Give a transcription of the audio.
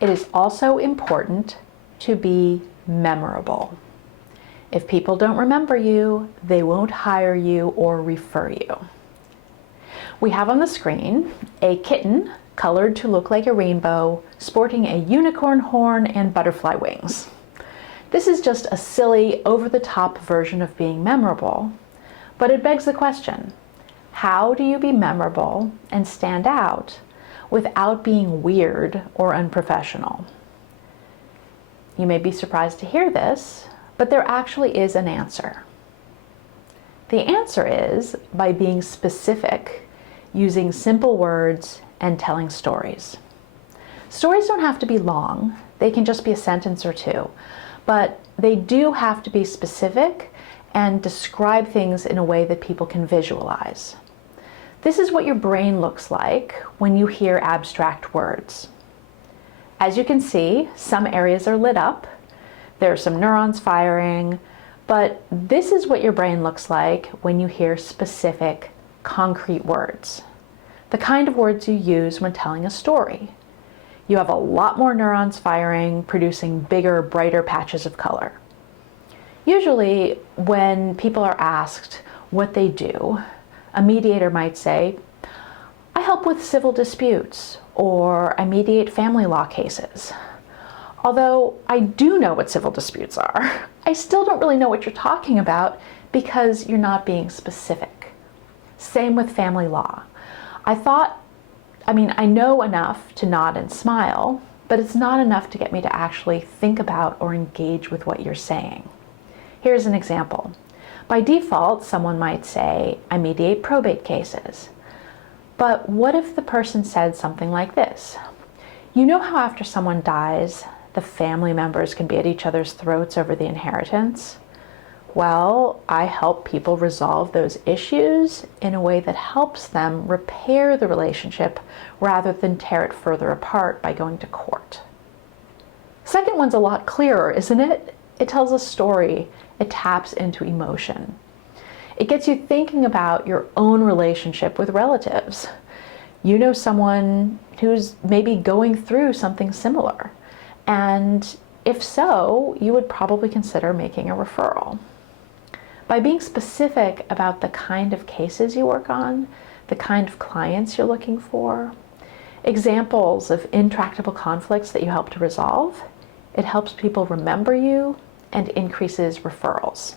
It is also important to be memorable. If people don't remember you, they won't hire you or refer you. We have on the screen a kitten colored to look like a rainbow, sporting a unicorn horn and butterfly wings. This is just a silly, over-the-top version of being memorable, but it begs the question, how do you be memorable and stand out without being weird or unprofessional? You may be surprised to hear this, but there actually is an answer. The answer is by being specific, using simple words, and telling stories. Stories don't have to be long, they can just be a sentence or two, but they do have to be specific and describe things in a way that people can visualize. This is what your brain looks like when you hear abstract words. As you can see, some areas are lit up, there are some neurons firing, but this is what your brain looks like when you hear specific, concrete words. The kind of words you use when telling a story. You have a lot more neurons firing, producing bigger, brighter patches of color. Usually, when people are asked what they do, a mediator might say, "I help with civil disputes," or "I mediate family law cases." Although I do know what civil disputes are, I still don't really know what you're talking about because you're not being specific. Same with family law. I know enough to nod and smile, but it's not enough to get me to actually think about or engage with what you're saying. Here's an example. By default, someone might say, "I mediate probate cases." But what if the person said something like this? You know how after someone dies, the family members can be at each other's throats over the inheritance? Well, I help people resolve those issues in a way that helps them repair the relationship rather than tear it further apart by going to court. Second one's a lot clearer, isn't it? It tells a story. It taps into emotion. It gets you thinking about your own relationship with relatives. You know someone who's maybe going through something similar. And if so, you would probably consider making a referral. By being specific about the kind of cases you work on, the kind of clients you're looking for, examples of intractable conflicts that you help to resolve, it helps people remember you and increases referrals.